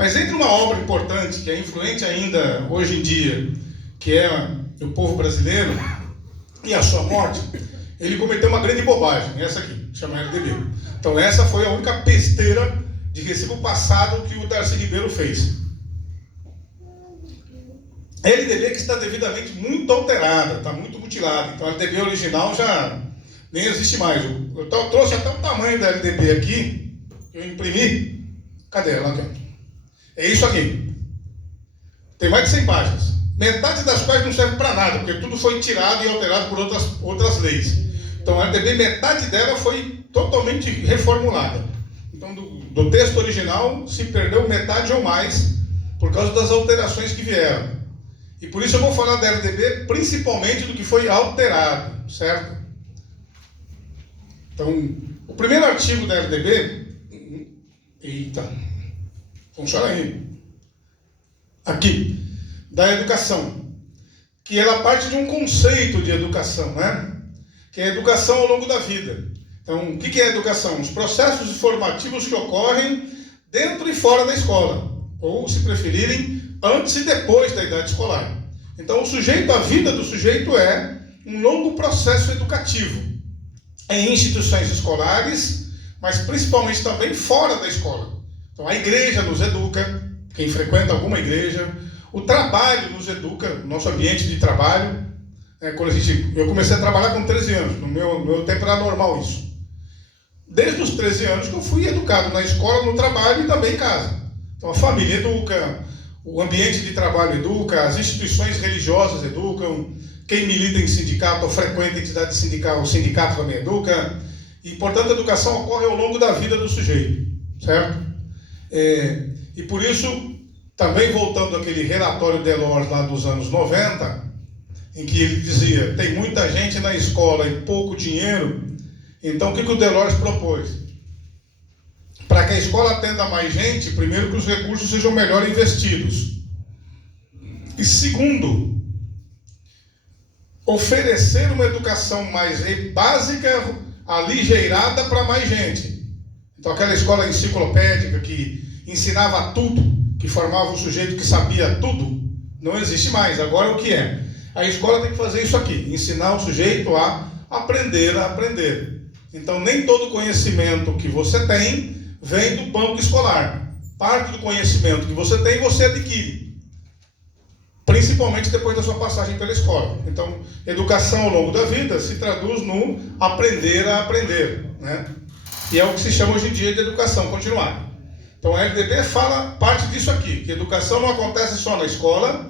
Mas entre uma obra importante, que é influente ainda hoje em dia, que é o povo brasileiro, e a sua morte, ele cometeu uma grande bobagem, essa aqui, chama LDB. Então essa foi a única besteira de recibo passado que o Darcy Ribeiro fez. A LDB que está devidamente muito alterada, está muito mutilada. Então a LDB original já nem existe mais. Eu trouxe até o tamanho da LDB aqui, eu imprimi. Cadê ela aqui? É isso aqui. Tem mais de 100 páginas. Metade das quais não serve para nada, porque tudo foi tirado e alterado por outras leis. Então a LDB, metade dela foi totalmente reformulada. Então do texto original se perdeu metade ou mais por causa das alterações que vieram. E por isso eu vou falar da LDB principalmente do que foi alterado, certo? Então, o primeiro artigo da LDB... Eita, funciona aí. Aqui, da educação. Que ela parte de um conceito de educação, né? Que é a educação ao longo da vida. Então, o que é a educação? Os processos formativos que ocorrem dentro e fora da escola. Ou, se preferirem, antes e depois da idade escolar. Então, a vida do sujeito é um longo processo educativo em instituições escolares, mas principalmente também fora da escola. Então, a igreja nos educa, quem frequenta alguma igreja, o trabalho nos educa, nosso ambiente de trabalho. Eu comecei a trabalhar com 13 anos, no meu tempo era normal isso. Desde os 13 anos que eu fui educado na escola, no trabalho e também em casa. Então, a família educa, o ambiente de trabalho educa, as instituições religiosas educam, quem milita em sindicato ou frequenta entidade sindical, o sindicato também educa, e, portanto, a educação ocorre ao longo da vida do sujeito, certo? E por isso, também voltando àquele relatório Delors lá dos anos 90, em que ele dizia, tem muita gente na escola e pouco dinheiro, então o que o Delors propôs? Para que a escola atenda mais gente, primeiro que os recursos sejam melhor investidos. E segundo, oferecer uma educação mais básica, aligeirada para mais gente. Então aquela escola enciclopédica que ensinava tudo, que formava um sujeito que sabia tudo, não existe mais. Agora o que é? A escola tem que fazer isso aqui, ensinar o sujeito a aprender a aprender. Então nem todo conhecimento que você tem vem do banco escolar. Parte do conhecimento que você tem, você adquire. Principalmente depois da sua passagem pela escola. Então, educação ao longo da vida se traduz no aprender a aprender, né? E é o que se chama hoje em dia de educação continuada. Então, a LDB fala parte disso aqui, que educação não acontece só na escola,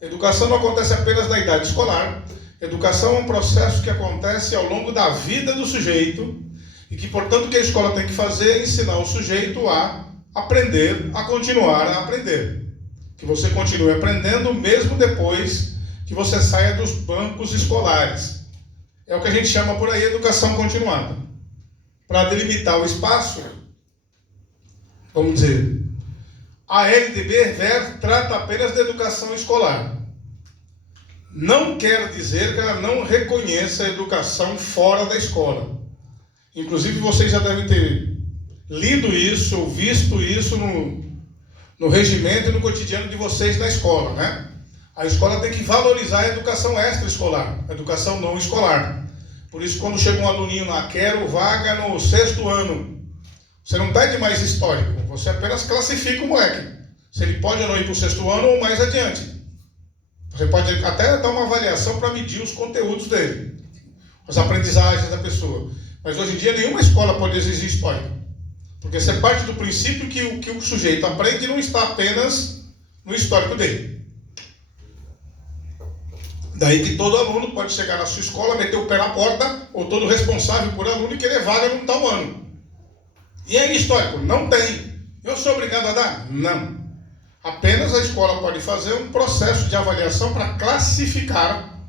educação não acontece apenas na idade escolar, educação é um processo que acontece ao longo da vida do sujeito, e que, portanto, o que a escola tem que fazer é ensinar o sujeito a aprender, a continuar a aprender. Que você continue aprendendo mesmo depois que você saia dos bancos escolares. É o que a gente chama por aí educação continuada. Para delimitar o espaço, vamos dizer, a LDB trata apenas da educação escolar. Não quer dizer que ela não reconheça a educação fora da escola. Inclusive, vocês já devem ter lido isso, ou visto isso no regimento e no cotidiano de vocês na escola, né? A escola tem que valorizar a educação extraescolar, a educação não escolar. Por isso, quando chega um aluninho lá, quero vaga no 6º ano, você não pede mais histórico, você apenas classifica o moleque. Se ele pode ou não ir para o 6º ano ou mais adiante. Você pode até dar uma avaliação para medir os conteúdos dele, as aprendizagens da pessoa. Mas hoje em dia nenhuma escola pode exigir histórico. Porque você parte do princípio que o que o sujeito aprende não está apenas no histórico dele. Daí que todo aluno pode chegar na sua escola, meter o pé na porta, ou todo responsável por aluno e querer vaga num tal ano. E aí, histórico? Não tem. Eu sou obrigado a dar? Não. Apenas a escola pode fazer um processo de avaliação para classificar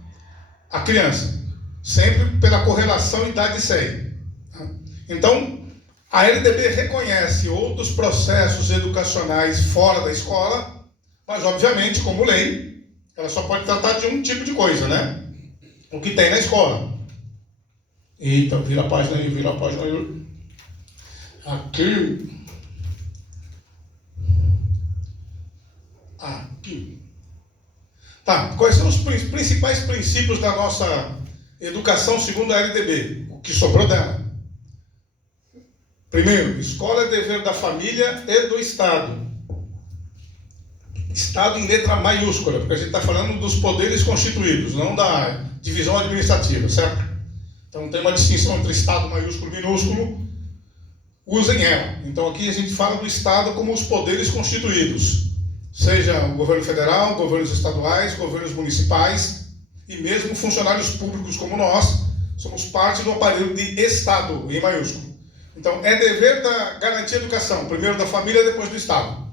a criança. Sempre pela correlação idade-série. Então, a LDB reconhece outros processos educacionais fora da escola, mas, obviamente, como lei, ela só pode tratar de um tipo de coisa, né? O que tem na escola. Eita, vira a página aí, vira a página aí. Aqui. Aqui. Tá, quais são os principais princípios da nossa educação segundo a LDB? O que sobrou dela? Primeiro, escola é dever da família e do Estado. Estado em letra maiúscula, porque a gente está falando dos poderes constituídos, não da divisão administrativa, certo? Então tem uma distinção entre Estado maiúsculo e minúsculo, usem ela. Então aqui a gente fala do Estado como os poderes constituídos, seja o governo federal, governos estaduais, governos municipais e mesmo funcionários públicos como nós, somos parte do aparelho de Estado, em maiúsculo. Então é dever da garantia da educação, primeiro da família, depois do Estado.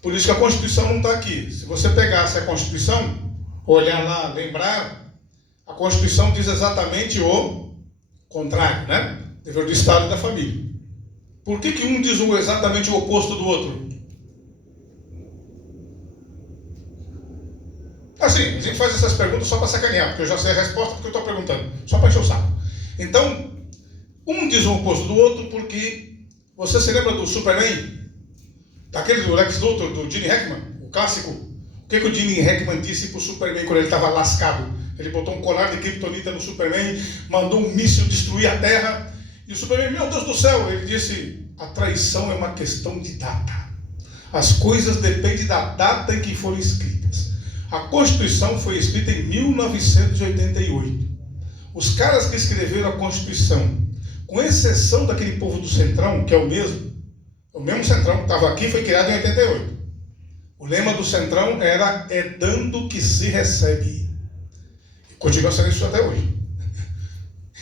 Por isso que a Constituição não está aqui. Se você pegasse a Constituição, olhar lá, lembrar, a Constituição diz exatamente o contrário, né? Dever do Estado e da família. Por que um diz exatamente o oposto do outro? Assim, a gente faz essas perguntas só para sacanear, porque eu já sei a resposta porque eu estou perguntando, só para encher o saco. Então, um diz o oposto do outro porque você se lembra do Superman? Daquele do Lex Luthor, do Gene Hackman, o clássico. O que o Gene Hackman disse para o Superman quando ele estava lascado? Ele botou um colar de kryptonita no Superman, mandou um míssil destruir a Terra, e o Superman, meu Deus do céu, ele disse, a traição é uma questão de data. As coisas dependem da data em que foram escritas. A Constituição foi escrita em 1988. Os caras que escreveram a Constituição, com exceção daquele povo do Centrão, que é o mesmo Centrão que estava aqui, foi criado em 88. O lema do Centrão era, é dando que se recebe. Continua sendo isso até hoje.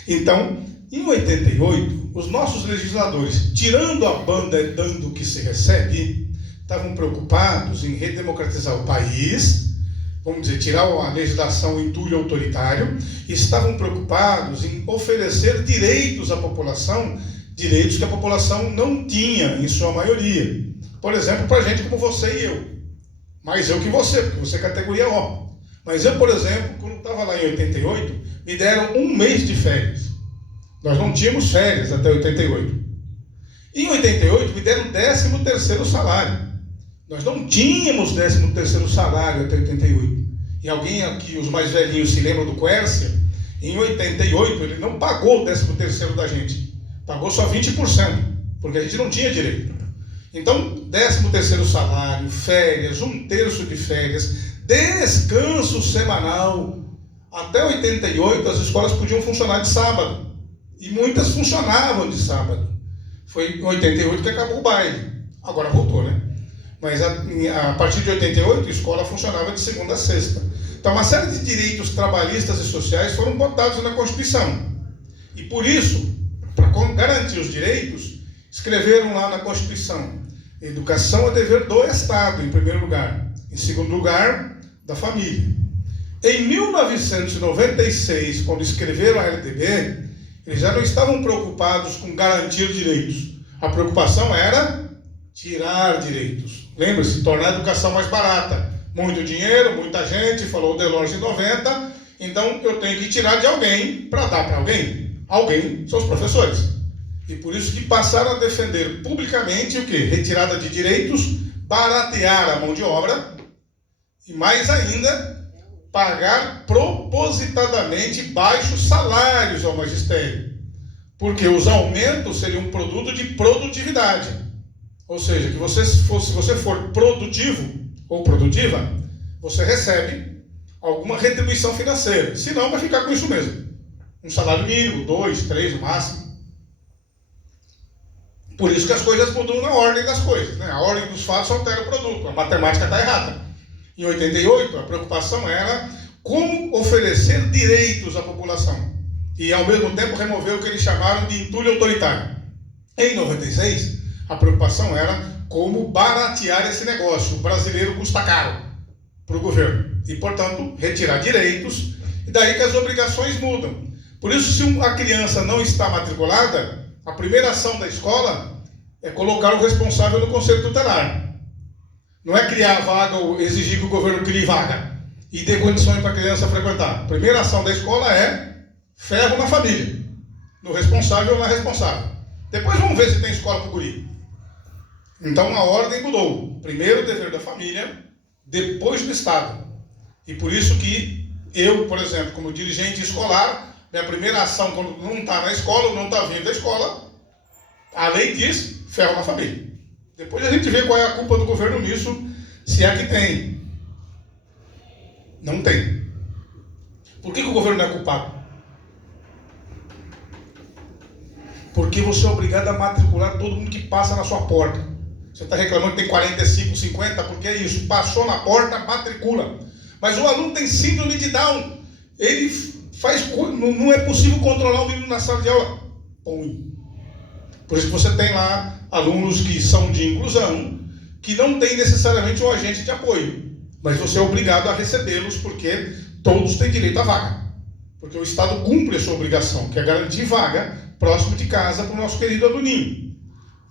Então, em 88, os nossos legisladores, tirando a banda é dando que se recebe, estavam preocupados em redemocratizar o país, vamos dizer, tirar a legislação entulho autoritário, e estavam preocupados em oferecer direitos à população, direitos que a população não tinha, em sua maioria. Por exemplo, para gente como você e eu. Mais eu que você, porque você é categoria O. Mas eu, por exemplo, quando estava lá em 88, me deram um mês de férias. Nós não tínhamos férias até 88. Em 88, me deram 13º salário. Nós não tínhamos 13º salário até 88. E alguém aqui, os mais velhinhos, se lembram do Quércia? Em 88, ele não pagou o 13º da gente. Pagou só 20%, porque a gente não tinha direito. Então, 13º salário, férias, 1/3 de férias, descanso semanal. Até 88, as escolas podiam funcionar de sábado. E muitas funcionavam de sábado. Foi em 88 que acabou o baile. Agora voltou, né? Mas a partir de 88, a escola funcionava de segunda a sexta. Então, uma série de direitos trabalhistas e sociais foram botados na Constituição. E por isso, para garantir os direitos, escreveram lá na Constituição: educação é dever do Estado, em primeiro lugar. Em segundo lugar, da família. Em 1996, quando escreveram a LDB, eles já não estavam preocupados com garantir direitos. A preocupação era tirar direitos. Lembra-se, tornar a educação mais barata. Muito dinheiro, muita gente, falou o Delors em 90, então eu tenho que tirar de alguém para dar para alguém. Alguém são os professores. E por isso que passaram a defender publicamente o quê? Retirada de direitos, baratear a mão de obra e, mais ainda, pagar propositadamente baixos salários ao magistério. Porque os aumentos seriam um produto de produtividade. Ou seja, que se você for produtivo ou produtiva, você recebe alguma retribuição financeira. Senão, vai ficar com isso mesmo. Um salário mínimo, 2, 3 no máximo. Por isso que as coisas mudam na ordem das coisas, né? A ordem dos fatos altera o produto. A matemática está errada. Em 88, a preocupação era como oferecer direitos à população. E, ao mesmo tempo, remover o que eles chamaram de entulho autoritário. Em 96, a preocupação era como baratear esse negócio. O brasileiro custa caro para o governo. E, portanto, retirar direitos. E daí que as obrigações mudam. Por isso, se a criança não está matriculada, a primeira ação da escola é colocar o responsável no conselho tutelar. Não é criar vaga ou exigir que o governo crie vaga e dê condições para a criança frequentar. A primeira ação da escola é ferro na família, no responsável ou na responsável. Depois vamos ver se tem escola para o guri. Então a ordem mudou. Primeiro o dever da família, depois do Estado. E por isso que eu, por exemplo, como dirigente escolar, minha primeira ação quando não está na escola, não está vindo da escola, a lei diz, ferro na família. Depois a gente vê qual é a culpa do governo nisso, se é que tem. Não tem. Por que o governo não é culpado? Porque você é obrigado a matricular todo mundo que passa na sua porta. Você está reclamando que tem 45, 50, porque é isso. Passou na porta, matricula. Mas o aluno tem síndrome de Down. Ele faz coisa. Não é possível controlar o menino na sala de aula. Põe. Por isso que você tem lá alunos que são de inclusão, que não tem necessariamente um agente de apoio. Mas você é obrigado a recebê-los, porque todos têm direito à vaga. Porque o Estado cumpre a sua obrigação, que é garantir vaga próximo de casa para o nosso querido aluninho.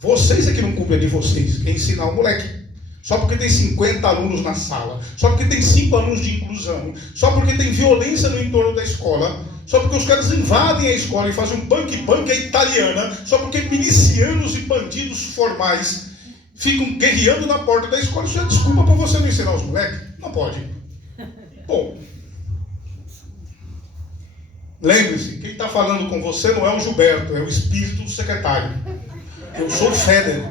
Vocês é que não cumprem de vocês, que é ensinar o moleque. Só porque tem 50 alunos na sala, só porque tem 5 alunos de inclusão, só porque tem violência no entorno da escola, só porque os caras invadem a escola e fazem um punk-punk à italiana, só porque milicianos e bandidos formais ficam guerreando na porta da escola. Isso é desculpa para você não ensinar os moleques? Não pode. Bom, lembre-se, quem está falando com você não é o Gilberto, é o espírito do secretário. Eu sou o Feder.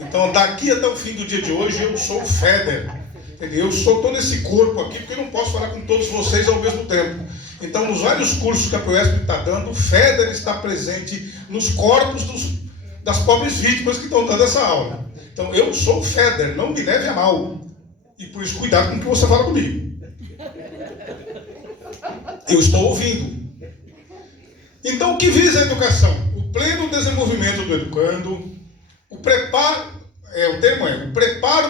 Então, daqui até o fim do dia de hoje, eu sou o Feder. Entendeu? Eu estou nesse corpo aqui, porque eu não posso falar com todos vocês ao mesmo tempo. Então, nos vários cursos que a Proesp está dando, o Feder está presente nos corpos das pobres vítimas que estão dando essa aula. Então, eu sou o Feder, não me leve a mal. E por isso, cuidado com o que você fala comigo. Eu estou ouvindo. Então, o que visa a educação? O pleno desenvolvimento do educando, o preparo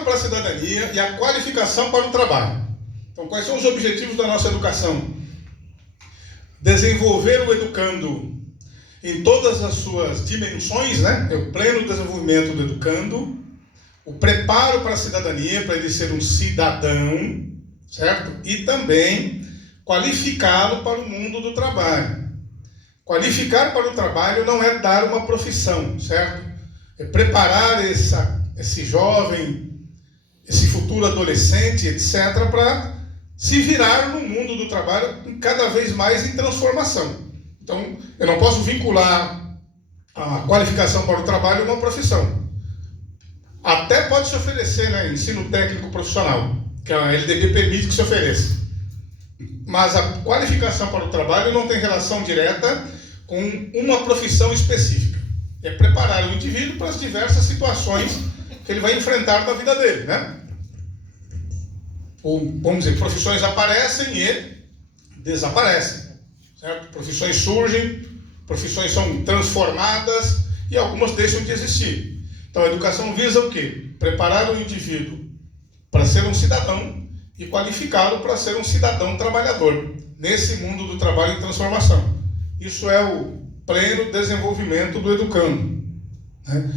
para a cidadania e a qualificação para o trabalho. Então, quais são os objetivos da nossa educação? Desenvolver o educando em todas as suas dimensões, né? É o pleno desenvolvimento do educando, o preparo para a cidadania, para ele ser um cidadão, certo? E também qualificá-lo para o mundo do trabalho. Qualificar para o trabalho não é dar uma profissão, certo? É preparar esse jovem, esse futuro adolescente, etc., para se virar no mundo do trabalho cada vez mais em transformação. Então, eu não posso vincular a qualificação para o trabalho a uma profissão. Até pode se oferecer, né, ensino técnico profissional, que a LDB permite que se ofereça. Mas a qualificação para o trabalho não tem relação direta com uma profissão específica. É preparar o indivíduo para as diversas situações que ele vai enfrentar na vida dele, né? Ou, vamos dizer, profissões aparecem e desaparecem, certo? Profissões surgem, profissões são transformadas e algumas deixam de existir. Então, a educação visa o quê? Preparar o indivíduo para ser um cidadão e qualificá-lo para ser um cidadão trabalhador nesse mundo do trabalho em transformação. Isso é o pleno desenvolvimento do educando, né?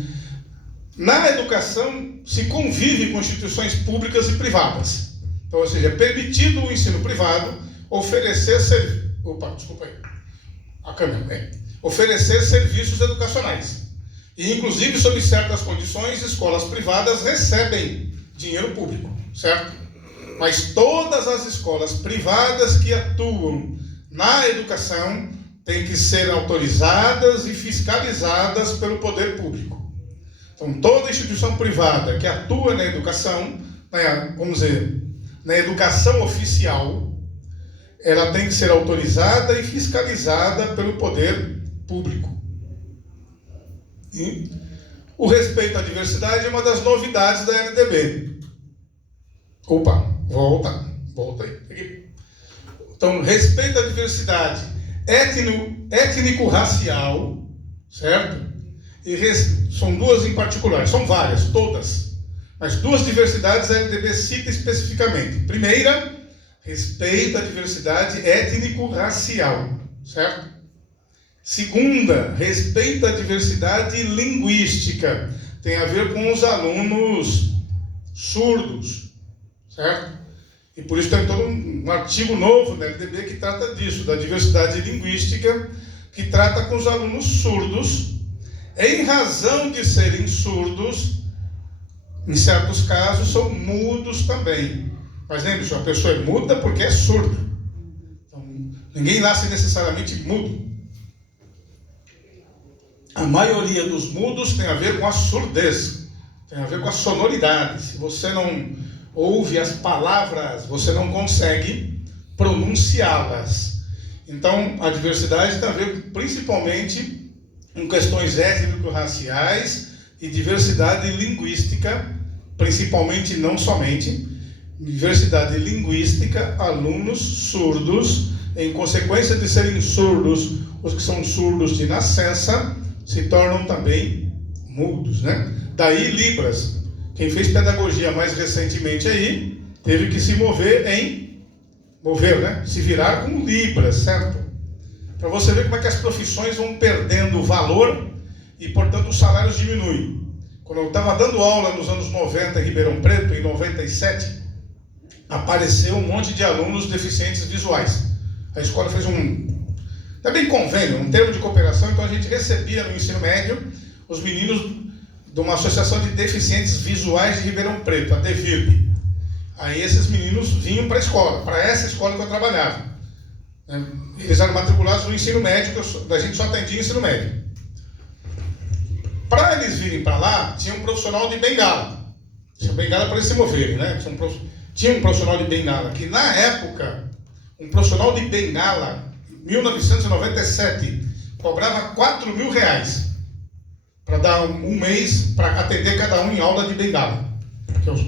Na educação se convive com instituições públicas e privadas. Então, ou seja, é permitido o ensino privado oferecer oferecer serviços educacionais. E, inclusive, sob certas condições, escolas privadas recebem dinheiro público, certo? Mas todas as escolas privadas que atuam na educação têm que ser autorizadas e fiscalizadas pelo poder público. Então, toda instituição privada que atua na educação, vamos dizer, na educação oficial, ela tem que ser autorizada e fiscalizada pelo poder público. E o respeito à diversidade é uma das novidades da LDB. Volta aí. Então, respeito à diversidade étnico-racial, certo? E são duas em particular, são várias, todas. Mas duas diversidades a LDB cita especificamente. Primeira, respeito à diversidade étnico-racial, certo? Segunda, respeito à diversidade linguística. Tem a ver com os alunos surdos, certo? E por isso tem todo um artigo novo na LDB que trata disso, da diversidade linguística, que trata com os alunos surdos. Em razão de serem surdos, Em certos casos são mudos também. Mas lembre-se, a pessoa é muda porque é surda. Então, ninguém nasce necessariamente mudo. A maioria dos mudos tem a ver com a surdez, tem a ver com a sonoridade. Se você não ouve as palavras, você não consegue pronunciá-las. Então, a diversidade tem a ver principalmente com questões étnico-raciais e diversidade linguística, principalmente, não somente, diversidade linguística, alunos surdos, em consequência de serem surdos, os que são surdos de nascença, se tornam também mudos, né? Daí Libras. Quem fez pedagogia mais recentemente aí, teve que se se virar com Libras, certo? Para você ver como é que as profissões vão perdendo valor e, portanto, os salários diminuem. Quando eu estava dando aula nos anos 90 em Ribeirão Preto, em 97, apareceu um monte de alunos deficientes visuais. A escola fez também convênio, um termo de cooperação, então a gente recebia no ensino médio os meninos de uma associação de deficientes visuais de Ribeirão Preto, a DEVIRB. Aí esses meninos vinham para a escola, para essa escola que eu trabalhava. Eles eram matriculados no ensino médio, a gente só atendia ensino médio. Para eles virem para lá, tinha um profissional de bengala. Tinha bengala para eles se moverem, né? Tinha um profissional de bengala, que na época, um profissional de bengala, em 1997, cobrava R$4.000 para dar um mês para atender cada um em aula de bengala.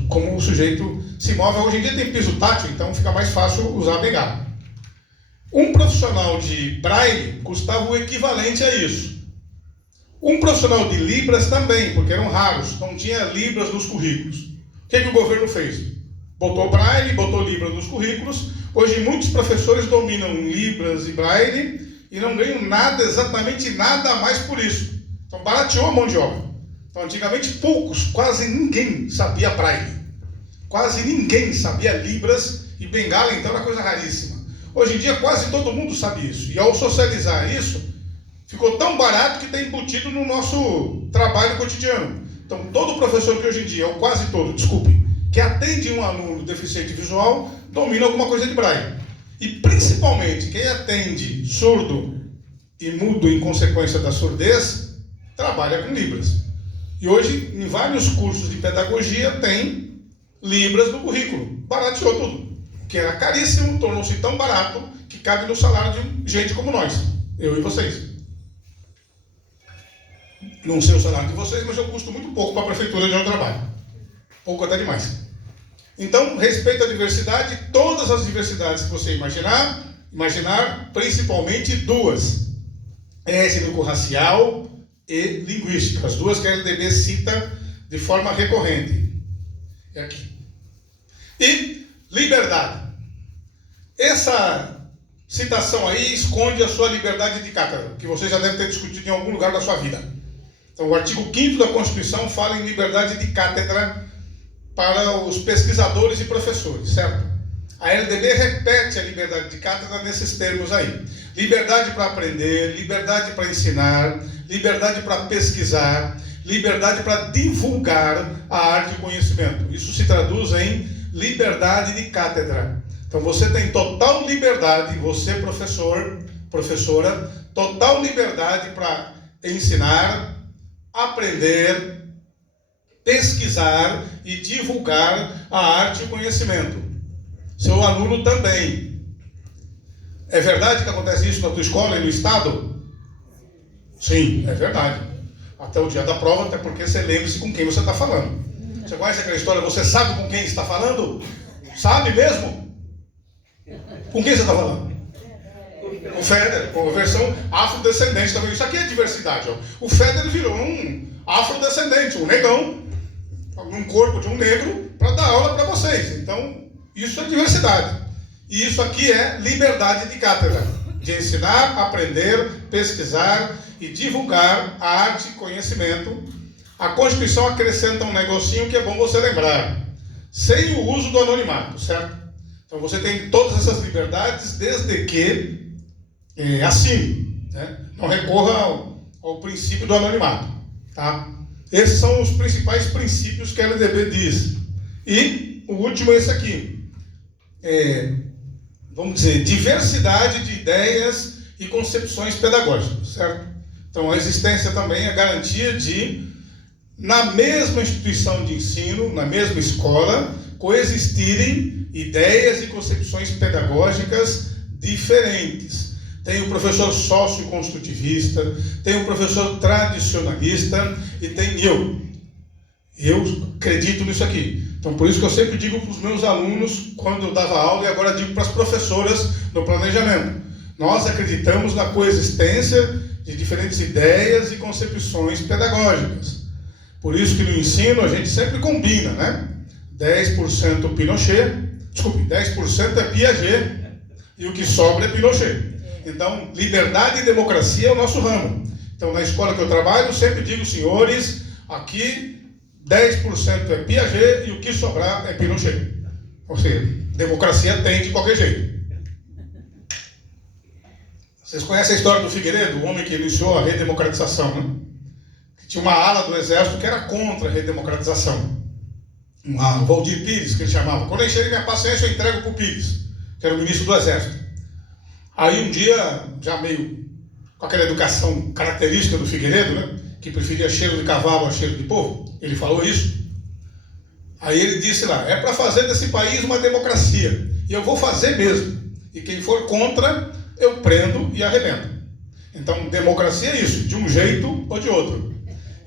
Como o sujeito se move, hoje em dia tem piso tátil, então fica mais fácil usar a bengala. Um profissional de braille custava o equivalente a isso. Um profissional de Libras também, porque eram raros, não tinha Libras nos currículos. O que o governo fez? Botou braille, botou Libras nos currículos. Hoje muitos professores dominam Libras e braille e não ganham nada, exatamente nada a mais por isso. Então barateou a mão de obra. Então antigamente poucos, quase ninguém sabia braille. Quase ninguém sabia Libras e bengala, então era coisa raríssima. Hoje em dia quase todo mundo sabe isso. E ao socializar isso, ficou tão barato que está embutido no nosso trabalho cotidiano. Então todo professor que hoje em dia, ou quase todo, desculpe, que atende um aluno deficiente visual, domina alguma coisa de braille. E principalmente quem atende surdo e mudo em consequência da surdez, trabalha com Libras. E hoje, em vários cursos de pedagogia, tem Libras no currículo. Barateou tudo. Que era caríssimo, tornou-se tão barato que cabe no salário de gente como nós, eu e vocês. Não sei o salário de vocês, mas eu custo muito pouco para a prefeitura de onde eu trabalho. Pouco até demais. Então, respeito à diversidade, todas as diversidades que você imaginar, principalmente duas: étnico-racial e linguística. As duas que a LDB cita de forma recorrente. É aqui. E liberdade. Essa citação aí esconde a sua liberdade de cátedra, que você já deve ter discutido em algum lugar da sua vida. Então, o artigo 5º da Constituição fala em liberdade de cátedra para os pesquisadores e professores, certo? A LDB repete a liberdade de cátedra nesses termos aí. Liberdade para aprender, liberdade para ensinar, liberdade para pesquisar, liberdade para divulgar a arte e o conhecimento. Isso se traduz em liberdade de cátedra. Então você tem total liberdade, você professor, professora, total liberdade para ensinar, aprender, pesquisar e divulgar a arte e o conhecimento. Seu aluno também. É verdade que acontece isso na tua escola e no estado? Sim, é verdade. Até o dia da prova, até porque você lembre-se com quem você está falando. Você conhece aquela história? Você sabe com quem está falando? Sabe mesmo? Com quem você está falando? O Federer, com a versão afrodescendente também. Isso aqui é diversidade. Ó. O Federer virou um afrodescendente, um negão, num corpo de um negro, para dar aula para vocês. Então, isso é diversidade. E isso aqui é liberdade de cátedra. De ensinar, aprender, pesquisar e divulgar a arte e conhecimento. A Constituição acrescenta um negocinho que é bom você lembrar. Sem o uso do anonimato, certo? Então você tem todas essas liberdades desde que assine, né? Não recorra ao princípio do anonimato, tá? Esses são os principais princípios que a LDB diz. E o último é esse aqui. Vamos dizer, diversidade de ideias e concepções pedagógicas, certo? Então, a existência também é garantia de, na mesma instituição de ensino, na mesma escola, coexistirem ideias e concepções pedagógicas diferentes. Tem o professor sócio-construtivista, tem o professor tradicionalista e tem eu. Eu acredito nisso aqui. Então, por isso que eu sempre digo para os meus alunos, quando eu dava aula, e agora digo para as professoras no planejamento. Nós acreditamos na coexistência de diferentes ideias e concepções pedagógicas. Por isso que no ensino a gente sempre combina, né? 10% Pinochet, desculpe, 10% é Piaget e o que sobra é Pinochet. Então, liberdade e democracia é o nosso ramo. Então, na escola que eu trabalho, eu sempre digo, senhores, aqui 10% é Piaget e o que sobrar é Pinochet. Ou seja, democracia tem de qualquer jeito. Vocês conhecem a história do Figueiredo, o homem que iniciou a redemocratização, né? Tinha uma ala do exército que era contra a redemocratização. O Valdir Pires, que ele chamava. Quando eu encherei minha paciência, eu entrego para o Pires, que era o ministro do exército. Aí um dia, já meio com aquela educação característica do Figueiredo, né? Que preferia cheiro de cavalo a cheiro de povo, ele falou isso. Aí ele disse lá, é para fazer desse país uma democracia, e eu vou fazer mesmo. E quem for contra, eu prendo e arrebento. Então, democracia é isso, de um jeito ou de outro.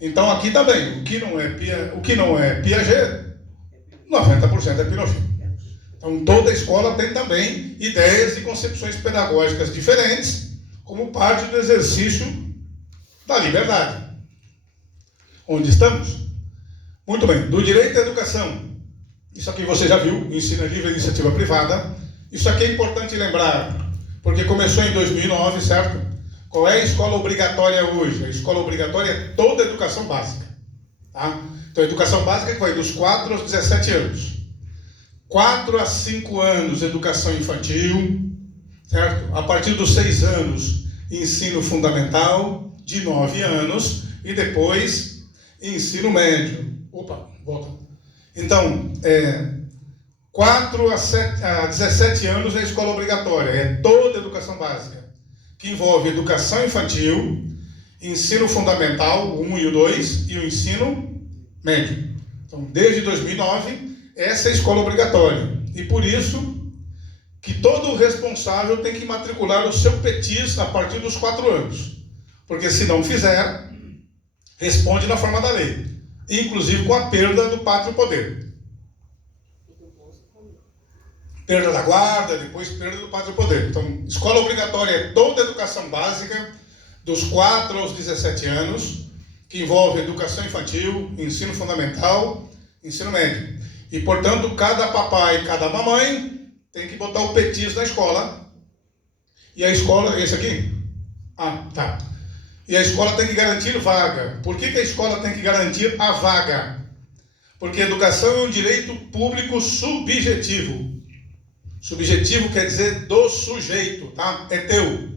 Então, aqui também, o que não é Piaget, 90% é Pinochet. Então, toda escola tem também ideias e concepções pedagógicas diferentes, como parte do exercício da liberdade. Onde estamos? Muito bem, do direito à educação. Isso aqui você já viu, ensino é livre, iniciativa privada. Isso aqui é importante lembrar, porque começou em 2009, certo? Qual é a escola obrigatória hoje? A escola obrigatória é toda a educação básica. Tá? Então, a educação básica que vai dos 4 aos 17 anos. 4 a 5 anos, educação infantil, certo? A partir dos 6 anos, ensino fundamental, de 9 anos, e depois, ensino médio. Opa, volta. Então, 4 a 17 anos é a escola obrigatória, é toda a educação básica, que envolve educação infantil, ensino fundamental, o 1 e o 2, e o ensino médio. Então, desde 2009, essa é a escola obrigatória. E por isso que todo responsável tem que matricular o seu petis a partir dos 4 anos. Porque se não fizer, responde na forma da lei. Inclusive com a perda do pátrio poder. Perda da guarda, depois perda do pátrio poder. Então, escola obrigatória é toda a educação básica, dos 4 aos 17 anos, que envolve educação infantil, ensino fundamental, ensino médio. E, portanto, cada papai e cada mamãe tem que botar o petis na escola. E a escola, esse aqui? Ah, tá. E a escola tem que garantir vaga. Por que a escola tem que garantir a vaga? Porque a educação é um direito público subjetivo. Subjetivo quer dizer do sujeito, tá? É teu.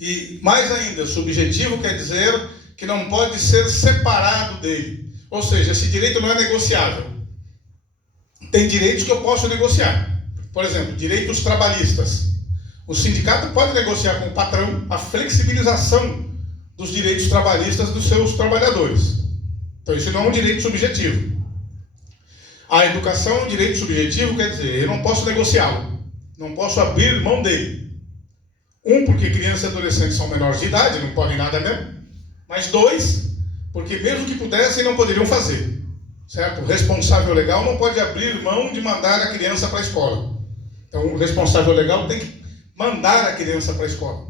E mais ainda, subjetivo quer dizer que não pode ser separado dele. Ou seja, esse direito não é negociável. Tem direitos que eu posso negociar. Por exemplo, direitos trabalhistas. O sindicato pode negociar com o patrão a flexibilização dos direitos trabalhistas dos seus trabalhadores. Então isso não é um direito subjetivo. A educação é um direito subjetivo, quer dizer, eu não posso negociá-lo. Não posso abrir mão dele. Porque crianças e adolescentes são menores de idade, não podem nada mesmo. Mas 2, porque mesmo que pudessem, não poderiam fazer. Certo? O responsável legal não pode abrir mão de mandar a criança para a escola. Então, o responsável legal tem que mandar a criança para a escola.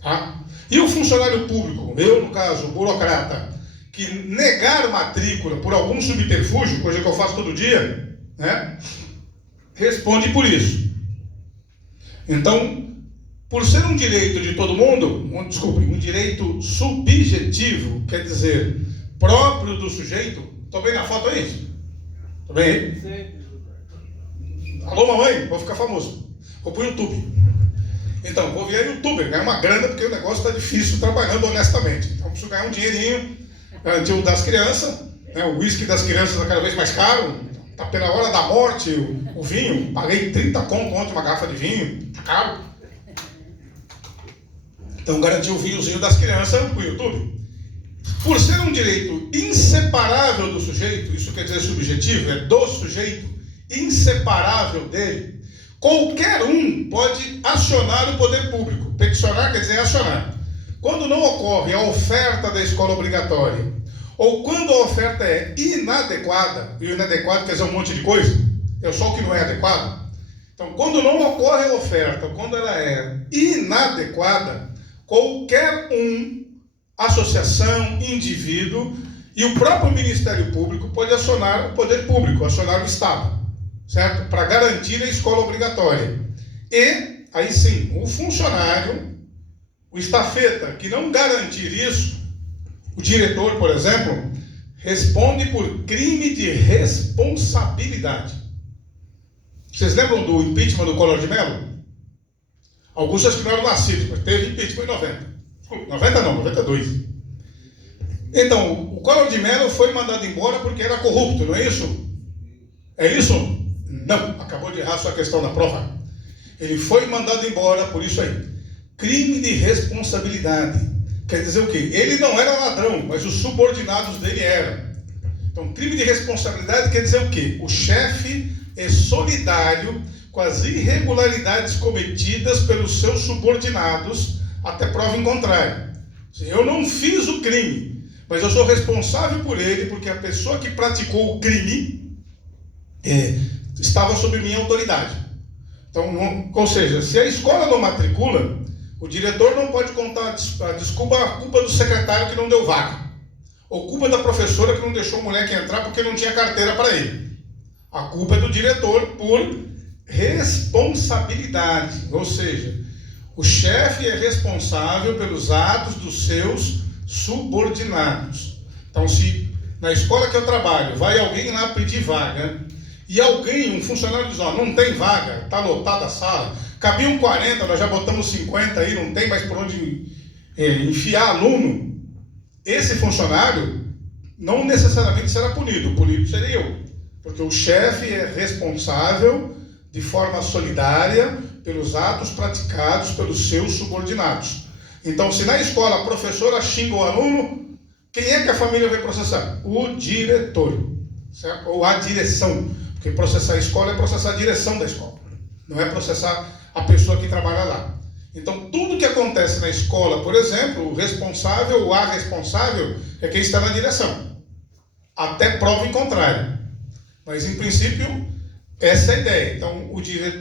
Tá? E o funcionário público, eu, no caso, o burocrata, que negar matrícula por algum subterfúgio, coisa que eu faço todo dia, né, responde por isso. Então, por ser um direito de todo mundo, um direito subjetivo, quer dizer, próprio do sujeito. Estou bem na foto aí? Estou bem aí? Sim. Alô, mamãe? Vou ficar famoso. Vou pro YouTube. Então, vou virar youtuber, ganhar uma grana, porque o negócio está difícil trabalhando honestamente. Então, preciso ganhar um dinheirinho, garantir o das crianças, né? O uísque das crianças é cada vez mais caro, está pela hora da morte o vinho. Paguei 30 conto ontem uma garrafa de vinho, está caro. Então garantiu o vinhozinho das crianças para o YouTube. Por ser um direito inseparável do sujeito, isso quer dizer subjetivo, é do sujeito, inseparável dele, qualquer um pode acionar o poder público. Peticionar quer dizer acionar. Quando não ocorre a oferta da escola obrigatória, ou quando a oferta é inadequada, e o inadequado quer dizer um monte de coisa, é só o que não é adequado. Então, quando não ocorre a oferta, quando ela é inadequada, qualquer associação, indivíduo e o próprio Ministério Público pode acionar o poder público, acionar o Estado, certo? Para garantir a escola obrigatória. E, aí sim, o funcionário, o estafeta, que não garantir isso, o diretor, por exemplo, responde por crime de responsabilidade. Vocês lembram do impeachment do Collor de Mello? Alguns acho que não eram nascidos, mas teve impeachment em 90. 90 não, 92. Então, o Collor de Mello foi mandado embora porque era corrupto, não é isso? É isso? Não, acabou de errar sua questão na prova. Ele foi mandado embora por isso aí. Crime de responsabilidade. Quer dizer o quê? Ele não era ladrão, mas os subordinados dele eram. Então, crime de responsabilidade quer dizer o quê? O chefe é solidário com as irregularidades cometidas pelos seus subordinados até prova em contrário. Eu não fiz o crime, mas eu sou responsável por ele, porque a pessoa que praticou o crime estava sob minha autoridade. Então, ou seja, se a escola não matricula, o diretor não pode contar a culpa do secretário que não deu vaga, ou culpa da professora que não deixou o moleque entrar porque não tinha carteira para ele. A culpa é do diretor por responsabilidade, ou seja, o chefe é responsável pelos atos dos seus subordinados. Então, se na escola que eu trabalho vai alguém lá pedir vaga e alguém, um funcionário diz, não tem vaga, está lotada a sala, cabiam 40, nós já botamos 50 aí, não tem mais por onde enfiar aluno, esse funcionário não necessariamente será punido, o punido seria eu, porque o chefe é responsável de forma solidária pelos atos praticados pelos seus subordinados. Então, se na escola a professora xinga o aluno, quem é que a família vai processar? O diretor, certo? Ou a direção, porque processar a escola é processar a direção da escola, não é processar a pessoa que trabalha lá. Então, tudo que acontece na escola, por exemplo, o responsável ou a responsável é quem está na direção, até prova em contrário. Mas, em princípio, essa é a ideia. Então,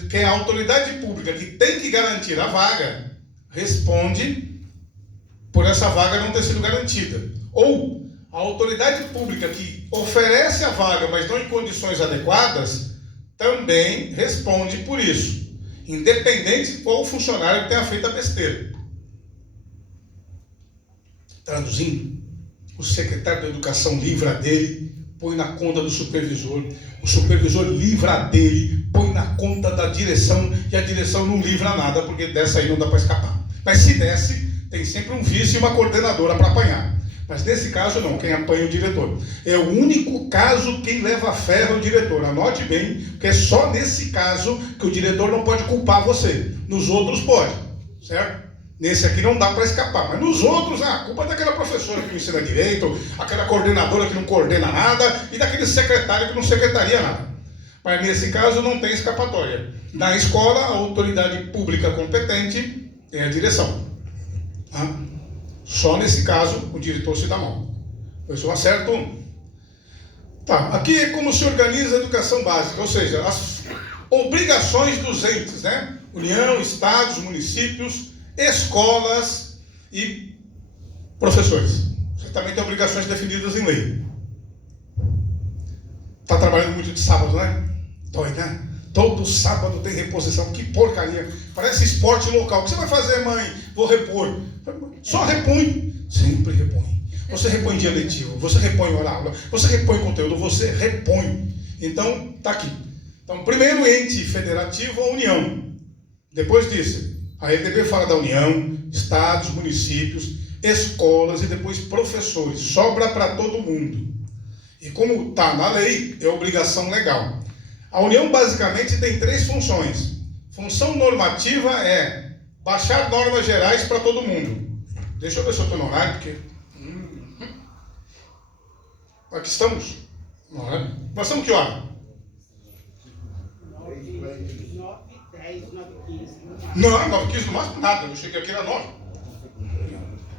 que é a autoridade pública que tem que garantir a vaga, responde por essa vaga não ter sido garantida. Ou a autoridade pública que oferece a vaga, mas não em condições adequadas, também responde por isso, independente de qual funcionário tenha feito a besteira. Traduzindo, o secretário da Educação livra dele, põe na conta do supervisor, o supervisor livra dele, põe na conta da direção, e a direção não livra nada, porque dessa aí não dá para escapar. Mas se desse, tem sempre um vice e uma coordenadora para apanhar. Mas nesse caso não, quem apanha é o diretor. É o único caso quem leva a ferro é o diretor. Anote bem, porque é só nesse caso que o diretor não pode culpar você. Nos outros pode, certo? Nesse aqui não dá para escapar, mas nos outros, a culpa é daquela professora que não ensina direito, aquela coordenadora que não coordena nada e daquele secretário que não secretaria nada. Mas nesse caso não tem escapatória. Na escola, a autoridade pública competente é a direção. Tá? Só nesse caso o diretor se dá mal. Pois eu acerto um. Tá, aqui é como se organiza a educação básica, ou seja, as obrigações dos entes, né? União, estados, municípios, escolas e professores. Você também tem obrigações definidas em lei. Está trabalhando muito de sábado, né? Dói, né? Todo sábado tem reposição. Que porcaria. Parece esporte local. O que você vai fazer, mãe? Vou repor. Só repõe. Sempre repõe. Você repõe dia letivo, você repõe hora-aula, você repõe conteúdo, você repõe. Então, está aqui. Então, primeiro ente federativo, a União. Depois disso, a LDB fala da União, estados, municípios, escolas e depois professores. Sobra para todo mundo. E como está na lei, é obrigação legal. A União basicamente tem 3 funções. Função normativa é baixar normas gerais para todo mundo. Deixa eu ver se eu estou no horário, porque... Aqui estamos. Nós estamos que hora? 9h10, 9h15. Não, 9h15 no máximo nada. Eu cheguei aqui era 9.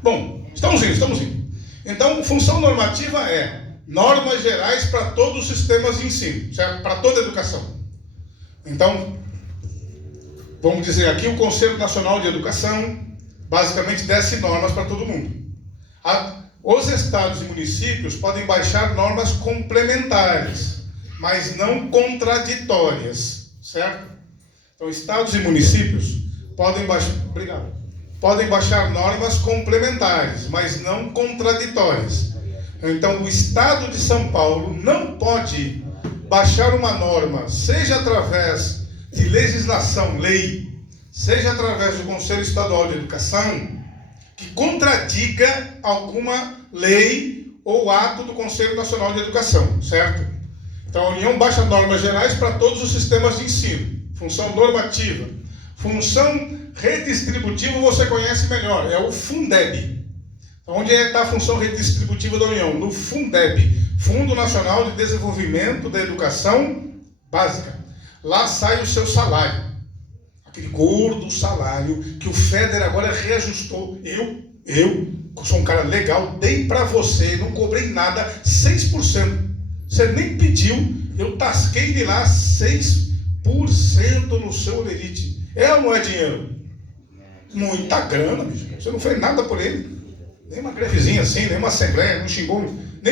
Bom, estamos indo. Então, função normativa é normas gerais para todos os sistemas de ensino, certo? Para toda a educação. Então, vamos dizer aqui, o Conselho Nacional de Educação basicamente desce normas para todo mundo. Os estados e municípios podem baixar normas complementares, mas não contraditórias, certo? Então, estados e municípios podem baixar normas complementares, mas não contraditórias. Então, o Estado de São Paulo não pode baixar uma norma, seja através de legislação, lei, seja através do Conselho Estadual de Educação, que contradiga alguma lei ou ato do Conselho Nacional de Educação, certo? Então, a União baixa normas gerais para todos os sistemas de ensino. Função normativa. Função redistributiva você conhece melhor, é o Fundeb. Onde está a função redistributiva da União? No Fundeb, Fundo Nacional de Desenvolvimento da Educação Básica. Lá sai o seu salário. Aquele gordo salário que o FEDER agora reajustou. Eu sou um cara legal, dei para você, não cobrei nada, 6%. Você nem pediu, eu tasquei de lá 6% no seu olerite. É ou não é dinheiro? Muita grana, bicho. Você não fez nada por ele. Nem uma grevezinha assim, nem uma assembleia, nem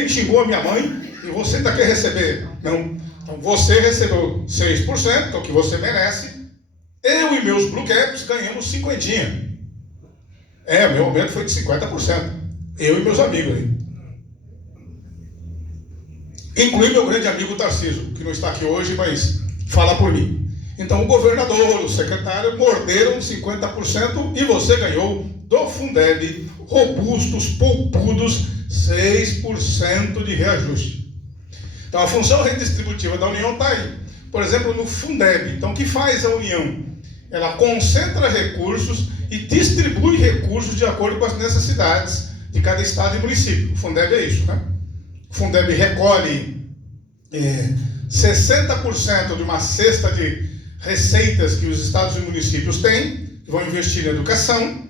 xingou a minha mãe, e você ainda quer receber. Não. Então você recebeu 6%, que é o que você merece. Eu e meus Blue Caps ganhamos 50%. Meu aumento foi de 50%. Eu e meus amigos aí. Inclui meu grande amigo Tarcísio, que não está aqui hoje, mas fala por mim. Então o governador, o secretário morderam 50% e você ganhou do Fundeb, robustos, poupudos, 6% de reajuste. Então a função redistributiva da União está aí. Por exemplo, no Fundeb. Então o que faz a União? Ela concentra recursos e distribui recursos de acordo com as necessidades de cada estado e município. O Fundeb é isso, né? O Fundeb recolhe 60% de uma cesta de receitas que os estados e municípios têm, que vão investir na educação,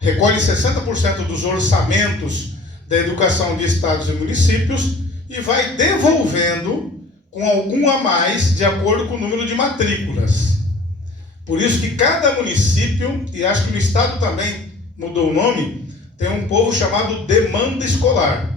recolhe 60% dos orçamentos da educação de estados e municípios e vai devolvendo com algum a mais de acordo com o número de matrículas. Por isso que cada município, e acho que no estado também mudou o nome, tem um povo chamado demanda escolar.